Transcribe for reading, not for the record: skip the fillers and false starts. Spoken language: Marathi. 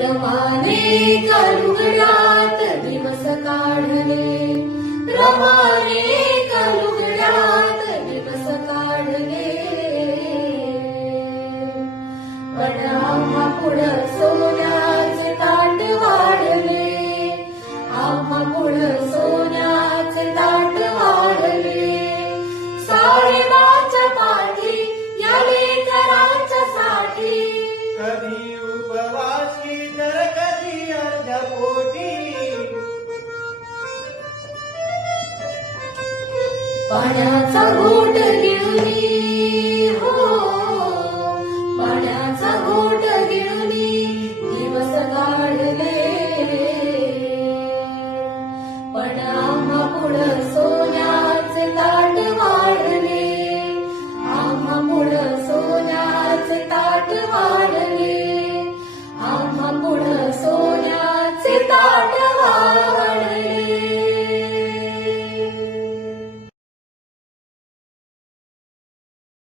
रमाने कलुगड्यात दिवस काढले, रमाने कलुगड्यात दिवस काढले. पण आम्हा पुढं सोन्याचे ताट वाढले, आम्हा पुढं सोन्याचे ताट वाढले. साहेबाच्या पाठी या लेकरांच्या साठी, कधी उपवासी तर कधी अर्धपोटी. पाण्याचा घोट घे